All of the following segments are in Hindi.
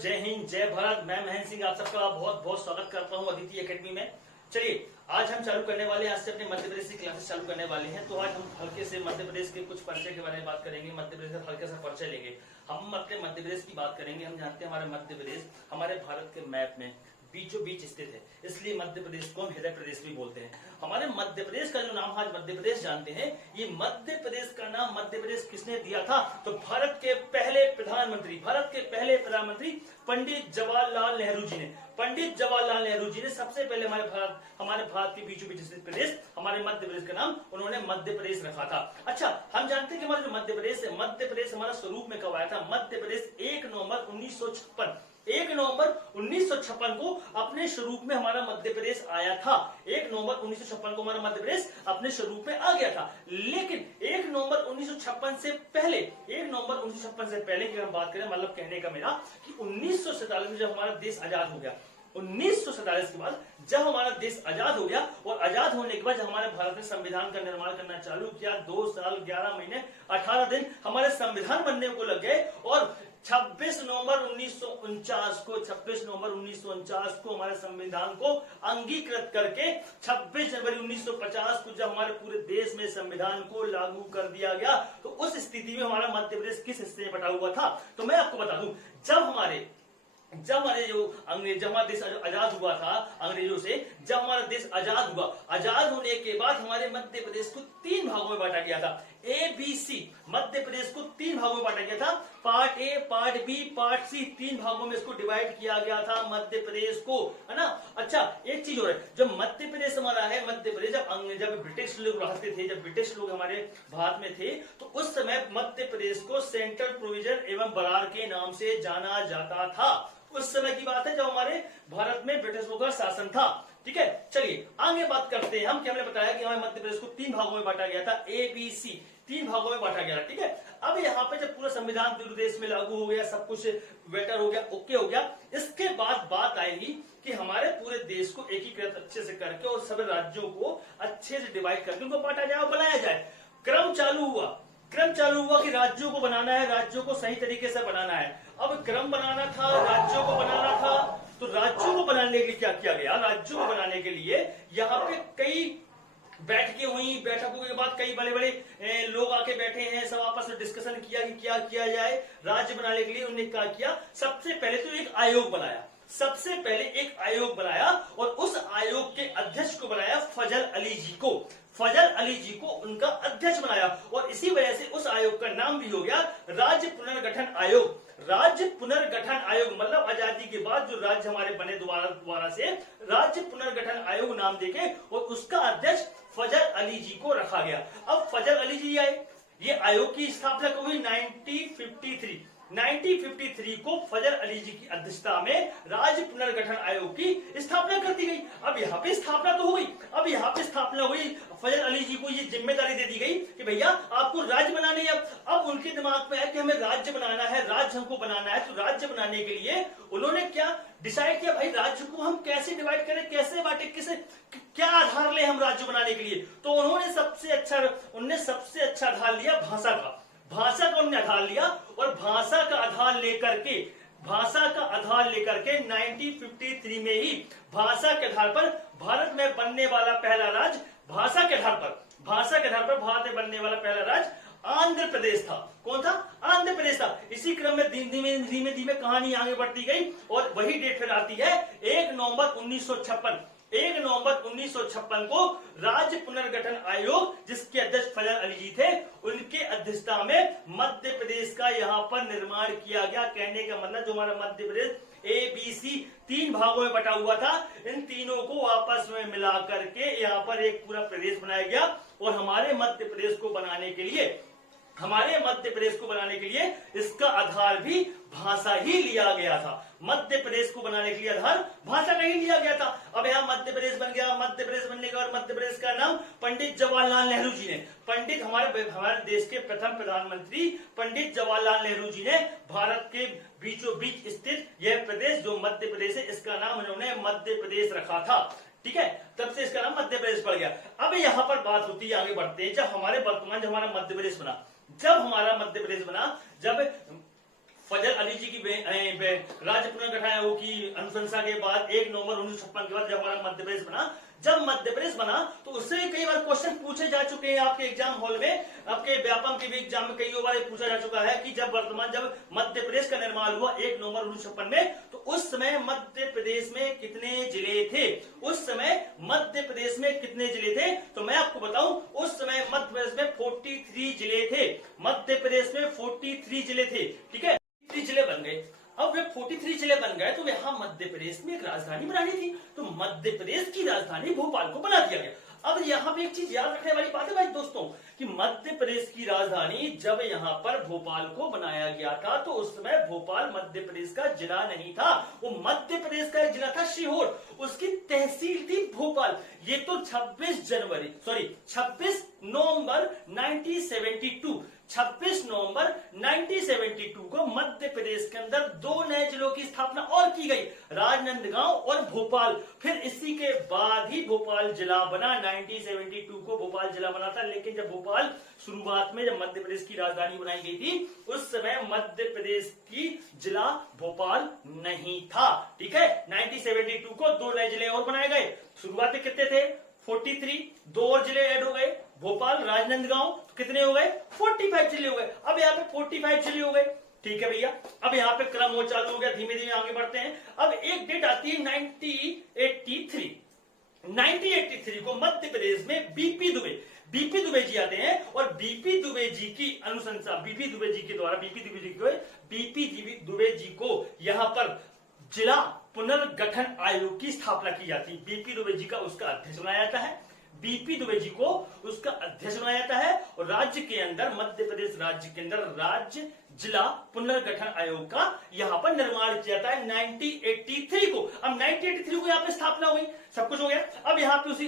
जय हिंद, जय भारत। मैं महेंद्र सिंह आप सबका बहुत बहुत स्वागत करता हूं अदिति एकेडमी में। चलिए आज हम चालू करने वाले हैं, आज से अपने मध्य प्रदेश की क्लासेस चालू करने वाले हैं। तो आज हम हल्के से मध्य प्रदेश के कुछ परिचय के बारे में बात करेंगे, मध्य प्रदेश का हल्का सा परिचय लेंगे। हम अपने मध्य प्रदेश की बात करेंगे। हम जानते हैं हमारा मध्य प्रदेश हमारे भारत के मैप में बीचों बीच स्थित है, इसलिए मध्य प्रदेश को हम हृदय प्रदेश भी बोलते हैं। हमारे मध्य प्रदेश का जो नाम आज मध्य प्रदेश जानते हैं, ये मध्य प्रदेश का नाम मध्य प्रदेश किसने दिया था? तो भारत के पहले प्रधानमंत्री पंडित जवाहरलाल नेहरू जी ने। पंडित जवाहरलाल नेहरू जी ने सबसे पहले हमारे भारत के बीचों बीच स्थित प्रदेश हमारे मध्य प्रदेश का नाम उन्होंने मध्य प्रदेश रखा था। अच्छा, हम जानते हैं कि हमारा जो मध्य प्रदेश हमारा स्वरूप में कब आया था? मध्य प्रदेश 1 नवंबर 1956 को अपने स्वरूप में हमारा मध्य प्रदेश आया था। 1 नवंबर 1956 को हमारा मध्य प्रदेश अपने स्वरूप में आ गया था। लेकिन 1 नवंबर 1956 से पहले की हम बात करें, मतलब कहने का मेरा कि 1947 में जब हमारा देश आजाद हो गया, 1947 के बाद जब हमारा देश आजाद हो गया और आजाद होने के बाद जब हमारे भारत ने संविधान का निर्माण करना चालू किया, 2 साल 11 महीने 18 दिन हमारे संविधान बनने को लग गए और 26 नवंबर 1949 को हमारे संविधान को अंगीकृत करके 26 जनवरी 1950 को जब हमारे पूरे देश में संविधान को लागू कर दिया गया, तो उस स्थिति में हमारा मध्य प्रदेश किस हिस्से में बटा हुआ था? तो मैं आपको बता दूं, जब हमारे देश आजाद हुआ था अंग्रेजों से, जब हमारा देश आजाद होने के बाद हमारे मध्य प्रदेश को 3 भागों में बांटा गया था। ABC मध्य प्रदेश को 3 भागों में बांटा गया था। Part A, part B, part C, 3 भागों में इसको डिवाइड किया गया था मध्य प्रदेश को, है ना। अच्छा, एक चीज और है, जब मध्य प्रदेश हमारा है, मध्य प्रदेश जब ब्रिटिश लोग रहते थे, जब ब्रिटिश लोग हमारे भारत में थे, तो उस समय मध्य प्रदेश को सेंट्रल प्रोविजन एवं बरार के नाम से जाना जाता था। उस समय की बात है जब हमारे भारत में ब्रिटिशों का शासन था। ठीक है, चलिए आगे बात करते हैं। हम क्या हमने बताया कि हमारे मध्य प्रदेश को 3 भागों में बांटा गया था। ABC 3 भागों में बांटा गया था। ठीक है, अब यहाँ पे जब पूरा संविधान पूरे देश में लागू हो गया, सब कुछ बेटर हो गया, ओके हो गया, इसके बाद बात आएगी कि हमारे पूरे देश को एकीकृत अच्छे से करके और सभी राज्यों को अच्छे से डिवाइड करके उनको बांटा जाए और बनाया जाए। क्रम चालू हुआ कि राज्यों को बनाना है, राज्यों को सही तरीके से बनाना है। अब क्रम बनाना था, राज्यों को बनाना था, तो राज्यों को बनाने के लिए क्या किया गया? राज्यों को बनाने के लिए यहाँ पे कई बैठकों के बाद कई बड़े बड़े लोग आके बैठे हैं, सब आपस में डिस्कशन किया कि क्या किया जाए राज्य बनाने के लिए। उन्होंने क्या किया? सबसे पहले तो एक आयोग बनाया और उस आयोग के अध्यक्ष को बनाया फजल अली जी को उनका अध्यक्ष बनाया और इसी वजह से उस आयोग का नाम भी हो गया राज्य पुनर्गठन आयोग। मतलब आजादी के बाद जो राज्य हमारे बने दोबारा से राज्य पुनर्गठन आयोग नाम देके और उसका अध्यक्ष फजल अली जी को रखा गया। अब फजल अली जी आए, ये आयोग की स्थापना कब हुई? 1953 को फजल अली जी की अध्यक्षता में राज्य पुनर्गठन आयोग की स्थापना कर दी गई। अब यहाँ पे स्थापना तो हो गई, फजल अली जी को ये जिम्मेदारी दे दी गई कि भैया आपको राज्य बनाने हैं। अब उनके दिमाग में है कि हमें राज्य बनाना है, राज्य हमको बनाना है। तो राज्य बनाने के लिए उन्होंने क्या डिसाइड किया? भाई राज्य को हम कैसे डिवाइड करें, कैसे बांटे, क्या आधार ले हम राज्य बनाने के लिए? तो उन्होंने सबसे अच्छा आधार लिया भाषा का उन्होंने आधार लिया और भाषा का आधार लेकर के 1953 में ही भाषा के आधार पर भारत में बनने वाला पहला राज्य भाषा के आधार पर भारत में बनने वाला पहला राज्य आंध्र प्रदेश था। कौन था? आंध्र प्रदेश था। इसी क्रम में धीमे धीमे कहानी आगे बढ़ती गई और वही डेट फिर आती है 1 नवंबर 1956 को राज्य पुनर्गठन आयोग, जिसके अध्यक्ष फजल अली जी थे, उनके अध्यक्षता में मध्य प्रदेश का यहाँ पर निर्माण किया गया। कहने का मतलब जो हमारा मध्य प्रदेश ABC 3 भागों में बटा हुआ था, इन तीनों को आपस में मिला करके यहाँ पर एक पूरा प्रदेश बनाया गया और हमारे मध्य प्रदेश को बनाने के लिए इसका आधार भी भाषा ही लिया गया था। मध्य प्रदेश को बनाने के लिए आधार भाषा का ही लिया गया था। अब यहाँ मध्य प्रदेश बन गया। मध्य प्रदेश बनने का और मध्य प्रदेश का नाम पंडित जवाहरलाल नेहरू जी ने, हमारे देश के प्रथम प्रधानमंत्री पंडित जवाहरलाल नेहरू जी ने भारत के बीचों बीच स्थित यह प्रदेश जो मध्य प्रदेश है, इसका नाम उन्होंने मध्य प्रदेश रखा था। ठीक है, तब से इसका नाम मध्य प्रदेश पड़ गया। अब यहाँ पर बात होती है, आगे बढ़ते हैं, जब हमारा मध्य प्रदेश बना, जब फजल अली जी की राज्य पुनर्गठन आयोग की अनुशंसा के बाद 1 नवंबर 1956 के बाद जब हमारा मध्य प्रदेश बना, जब मध्य प्रदेश बना तो उससे कई बार क्वेश्चन पूछे जा चुके हैं आपके एग्जाम हॉल में, आपके व्यापम के भी एग्जाम में कई बार पूछा जा चुका है कि जब मध्य प्रदेश का निर्माण हुआ 1 नवंबर 1956 में, तो उस समय मध्य प्रदेश में कितने जिले थे? उस समय मध्य प्रदेश में कितने जिले थे? तो मैं आपको बताऊं, उस समय मध्य प्रदेश में 43 जिले थे। मध्य प्रदेश में 43 जिले थे, ठीक है, 43 जिले बन गए। अब वे 43 जिले बन गए तो यहाँ मध्य प्रदेश में एक राजधानी बनानी थी, तो मध्य प्रदेश की राजधानी भोपाल को बना दिया गया। अब यहाँ पे एक चीज याद रखने वाली बात है भाई दोस्तों, कि मध्य प्रदेश की राजधानी जब यहाँ पर भोपाल को बनाया गया था तो उस समय भोपाल मध्य प्रदेश का जिला नहीं था, वो मध्य प्रदेश का एक जिला था सीहोर, उसकी तहसील थी भोपाल। ये तो 26 नवंबर 1972 को मध्य प्रदेश के अंदर 2 नए जिलों की स्थापना और की गई, राजनांदगांव और भोपाल। फिर इसी के बाद ही भोपाल जिला बना। 1972 को भोपाल जिला बना था, लेकिन जब भोपाल शुरुआत में जब मध्य प्रदेश की राजधानी बनाई गई थी उस समय मध्य प्रदेश की जिला भोपाल नहीं था, ठीक है। 1972 को 2 नए जिले और बनाए गए। शुरुआत में कितने थे? 43, 2 और जिले ऐड हो गए, भोपाल, राजनांदगांव, तो कितने हो गए? 45 जिले हो गए। अब यहाँ पे 45 जिले हो गए, ठीक है भैया। अब यहाँ पे क्रम और चालू हो गया, धीमे धीमे आगे बढ़ते हैं। अब एक डेट आती है 1983 को मध्य प्रदेश में बीपी दुबे जी आते हैं और बीपी दुबे जी की अनुशंसा, बीपी दुबे जी को यहाँ पर जिला पुनर्गठन आयोग की स्थापना की जाती है। बीपी दुबे जी का उसका अध्यक्ष बनाया जाता है, बीपी दुबे जी को उसका अध्यक्ष बनाया जाता है और राज्य के अंदर, मध्य प्रदेश राज्य के अंदर राज्य जिला पुनर्गठन आयोग का यहाँ पर निर्माण किया जाता है 1983 को। अब 1983 को यहाँ पे स्थापना हुई, सब कुछ हो गया। अब यहाँ पे उसी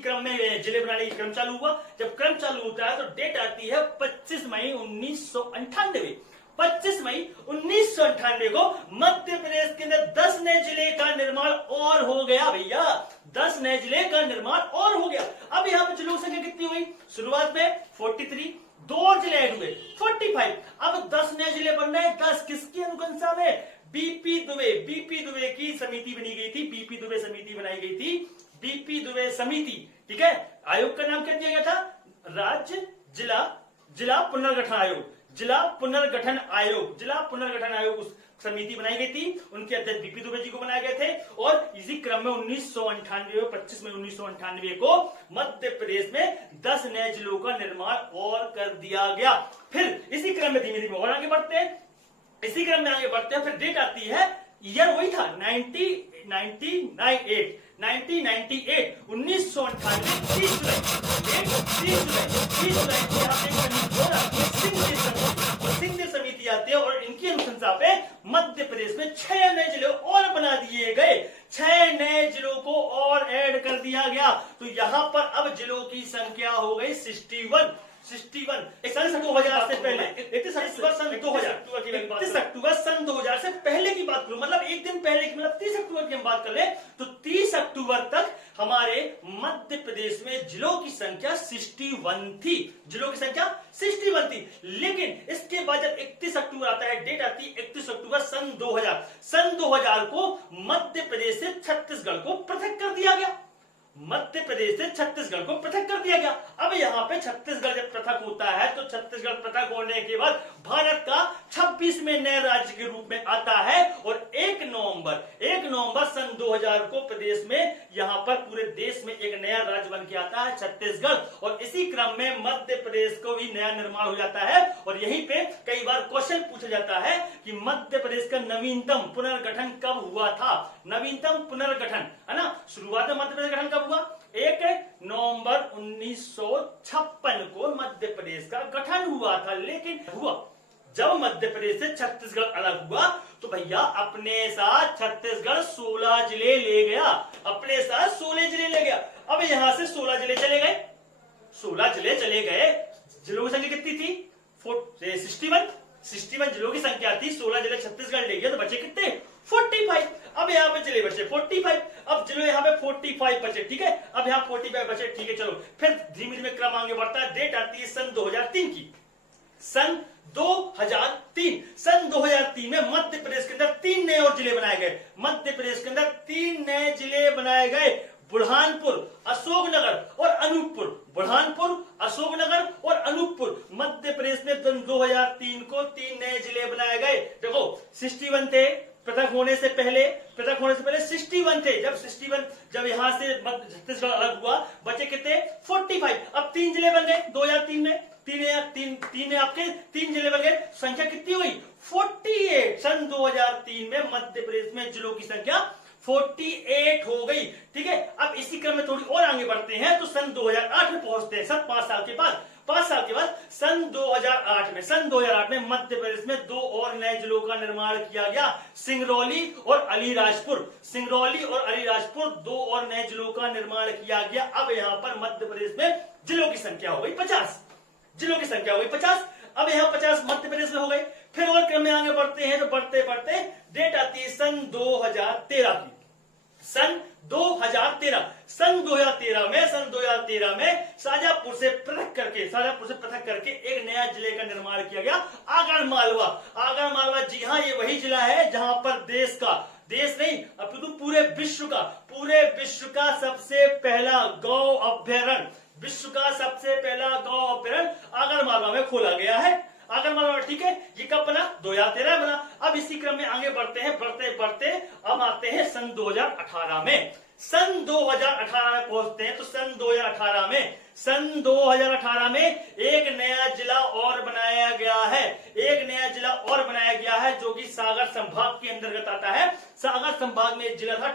क्रम में जिले बनाने की क्रम चालू हुआ। जब क्रम चालू होता है तो डेट आती है 25 मई 1998। 25 मई 1998 को मध्य प्रदेश के अंदर 10 नए जिले का निर्माण और हो गया भैया, 10 नए जिले का निर्माण और हो गया। अब यहाँ पे जिलों की संख्या कितनी हुई? शुरुआत में 43, 2 और जिले ऐड हुए 45। अब 10 नए जिले बन रहे हैं। 10 किसकी अनुशंसा में? बीपी दुबे की समिति बनी गई थी, बीपी दुबे समिति बनाई गई थी, बीपी दुबे समिति, ठीक है। आयोग का नाम क्या दिया गया था? राज्य जिला पुनर्गठन आयोग, जिला पुनर्गठन आयोग उस समिति बनाई गई थी। उनके अध्यक्ष बीपी दुबे जी को बनाए गए थे और इसी क्रम में 1998 में 25 मई 1998 को मध्य प्रदेश में 10 नए जिलों का निर्माण और कर दिया गया। फिर इसी क्रम में धीमे धीमे और आगे बढ़ते हैं, फिर डेट आती है, ईयर वही था 1998 सिंध समिति आती है और इनकी अनुशंसा पे मध्य प्रदेश में 6 नए जिले और बना दिए गए, 6 नए जिलों को और ऐड कर दिया गया। तो यहाँ पर अब जिलों की संख्या हो गई 61। 31 2000 से पहले, 31 अक्टूबर सन 2000 से पहले की बात करूं, मतलब एक दिन पहले की, मतलब 30 अक्टूबर की हम बात कर ले तो 30 अक्टूबर तक हमारे मध्य प्रदेश में जिलों की संख्या 61 थी, जिलों की संख्या 61 थी। लेकिन इसके बाद जब 31 अक्टूबर आता है, डेट आती है 31 अक्टूबर सन 2000 को मध्य प्रदेश से छत्तीसगढ़ को पृथक कर दिया गया, मध्य प्रदेश से छत्तीसगढ़ को पृथक कर दिया गया। अब यहाँ पे छत्तीसगढ़ जब पृथक होता है तो छत्तीसगढ़ पृथक होने के बाद भारत का 26वें नए राज्य के रूप में आता है और 1 नवंबर सन 2000 को प्रदेश में यहाँ पर पूरे देश में एक नया राज्य बन के आता है छत्तीसगढ़। और इसी क्रम में मध्य प्रदेश को भी नया निर्माण हो जाता है और यहीं पे कई बार क्वेश्चन पूछा जाता है कि मध्य प्रदेश का नवीनतम पुनर्गठन कब हुआ था? नवीनतम पुनर्गठन है ना, शुरुआत में मध्य प्रदेश गठन कब हुआ? 1 नवंबर 1956 को मध्य प्रदेश का गठन हुआ था। लेकिन जब मध्य प्रदेश से छत्तीसगढ़ अलग हुआ तो भैया अपने साथ छत्तीसगढ़ 16 जिले ले गया, अपने साथ 16 जिले ले गया। अब यहां से 16 जिले चले गए, जिलों की संख्या कितनी थी? 61 जिलों की संख्या थी, 16 जिले छत्तीसगढ़ ले गया तो बचे कितने? 45। अब यहाँ पे जिले बचे 45, अब जिले यहाँ पे 45 बचे, ठीक है। अब यहाँ 45 बचे, ठीक है। चलो फिर धीमे धीमे क्रम आगे बढ़ता है, डेट आती है सन 2003 की, सन 2003। सन 2003 में मध्य प्रदेश के अंदर 3 नए और जिले बनाए गए। मध्य प्रदेश के अंदर 3 नए जिले बनाए गए, बुरहानपुर, अशोकनगर और अनूपपुर। बुरहानपुर, अशोकनगर और अनूपपुर। मध्य प्रदेश में 2003 को 3 नए जिले बनाए गए। देखो 61 थे पृथक होने से पहले 61 थे। जब यहां से छत्तीसगढ़ अलग हुआ बचे कितने? 45। अब 3 जिले बन गए 2003 में। तीन आपके 3 जिले बन गए। संख्या कितनी हुई? 48। सन 2003 में मध्य प्रदेश में जिलों की संख्या 48 हो गई। ठीक है, अब इसी क्रम में थोड़ी और आगे बढ़ते हैं तो सन 2008 में पहुंचते हैं। सब 5 साल के बाद सन 2008 में मध्य प्रदेश में 2 और नए जिलों का निर्माण किया गया, सिंगरौली और अलीराजपुर। 2 और नए जिलों का निर्माण किया गया। अब यहां पर मध्य प्रदेश में जिलों की संख्या हो गई 50। अब यहां 50 मध्य प्रदेश में हो गए। फिर और क्रम में आगे बढ़ते हैं तो बढ़ते डेट आती है सन 2013 की। सन 2013 में शाजापुर से पृथक करके एक नया जिले का निर्माण किया गया, आगर मालवा। जी हाँ, ये वही जिला है जहां पर देश नहीं अपितु पूरे विश्व का सबसे पहला गौ अभ्यारण्य आगर मालवा में खोला गया है। ठीक है, ये कब बना? 2013 बना। अब इसी क्रम में आगे बढ़ते हैं, बढ़ते अब आते हैं सन 2018 में। सन 2018 में पहुंचते हैं तो सन 2018 में एक नया जिला और बनाया गया है जो कि सागर संभाग के अंतर्गत आता है। सागर संभाग में एक जिला था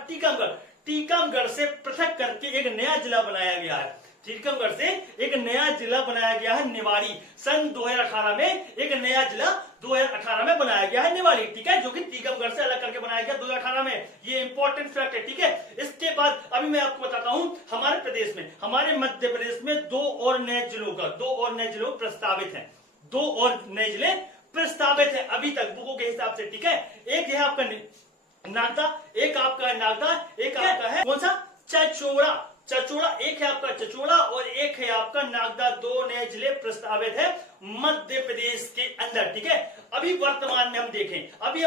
टीकमगढ़ से पृथक करके एक नया जिला बनाया गया है। टीकमगढ़ से एक नया जिला बनाया गया है निवाड़ी। सन 2018 में एक नया जिला 2018 में बनाया गया है निवाड़ी। ठीक है, जो कि टीकमगढ़ से अलग करके बनाया गया 2018 में। ये इंपॉर्टेंट फैक्ट है। ठीक है, इसके बाद अभी मैं आपको बताता हूं हमारे मध्य प्रदेश में 2 और नए जिलों प्रस्तावित हैं। 2 और नए जिले प्रस्तावित है अभी तक बुकों के हिसाब से। ठीक है, एक है आपका नागदा, एक आपका है कौन सा? चचोड़ा। एक है आपका चचोड़ा और एक है आपका नागदा। 2 नए जिले प्रस्तावित है मध्य प्रदेश के अंदर। ठीक है, अभी वर्तमान में हम देखें, अभी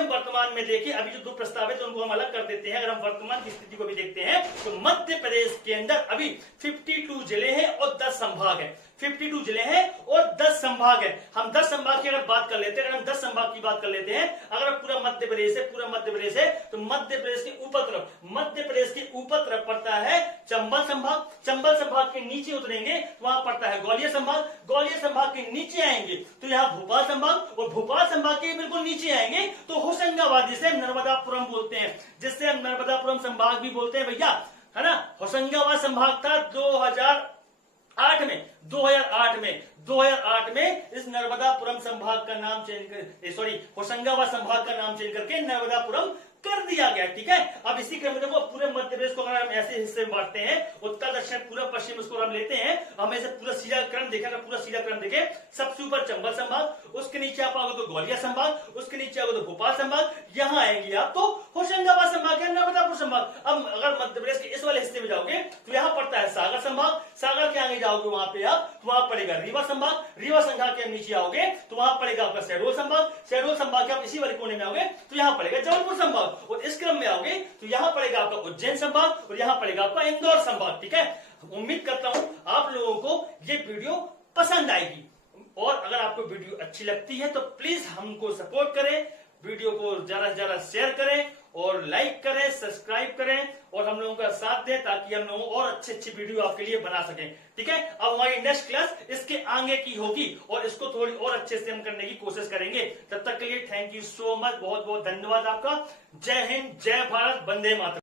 जो 2 प्रस्तावित है उनको हम अलग कर देते हैं। अगर हम वर्तमान की स्थिति को भी देखते हैं तो मध्य प्रदेश के अंदर अभी 52 जिले हैं और 10 संभाग है। 52 जिले हैं और 10 संभाग है। हम 10 संभाग की अगर बात कर लेते हैं, अगर पूरा मध्य प्रदेश है तो मध्य प्रदेश के ऊपर तरफ पड़ता है चंबल संभाग के नीचे उतरेंगे तो वहां पड़ता है ग्वालियर संभाग के नीचे आएंगे तो यहाँ भोपाल संभाग, और भोपाल संभाग के बिल्कुल नीचे आएंगे तो होशंगाबाद, जिसे नर्मदापुरम बोलते हैं, जिससे हम नर्मदापुरम संभाग भी बोलते हैं भैया, है ना। होशंगाबाद संभाग था 2008 में इस नर्मदापुरम संभाग का नाम होशंगाबाद संभाग का नाम चेंज करके नर्मदापुरम कर दिया गया। ठीक है, अब इसी क्रम में देखो पूरे मध्य प्रदेश को अगर हम ऐसे हिस्से में बांटते हैं, उत्तर दक्षिण पूर्व पश्चिम उसको हम लेते हैं, हमें से पूरा सीधा क्रम देखे, सबसे ऊपर चंबल संभाग, उसके नीचे आप आओगे तो ग्वालियर संभाग, उसके नीचे आओगे तो भोपाल संभाग, यहाँ आएंगे आप तो होशंगाबाद संभाग या नर्मदापुर संभाग। अब अगर मध्य प्रदेश के इस वाले हिस्से में जाओगे तो यहाँ पड़ता है सागर संभाग, सागर के आगे जाओगे वहां पे आप तो वहां पड़ेगा रीवा संभाग, रीवा संभाग के नीचे आओगे तो वहां पड़ेगा आपका शहडोल संभाग के आप इसी वाले कोने में आओगे तो यहाँ पड़ेगा जबलपुर संभाग, और इस क्रम में आओगे तो यहां पड़ेगा आपका उज्जैन संभाग और यहां पड़ेगा आपका इंदौर संभाग। ठीक है, उम्मीद करता हूं आप लोगों को ये वीडियो पसंद आएगी, और अगर आपको वीडियो अच्छी लगती है तो प्लीज हमको सपोर्ट करें, वीडियो को ज्यादा से ज्यादा शेयर करें और लाइक करें, सब्सक्राइब करें और हम लोगों का साथ दें ताकि हम लोगों और अच्छी वीडियो आपके लिए बना सकें। ठीक है, अब हमारी नेक्स्ट क्लास इसके आगे की होगी और इसको थोड़ी और अच्छे से हम करने की कोशिश करेंगे। तब तक के लिए थैंक यू सो मच, बहुत बहुत धन्यवाद आपका। जय हिंद, जय भारत, वंदे मातरम।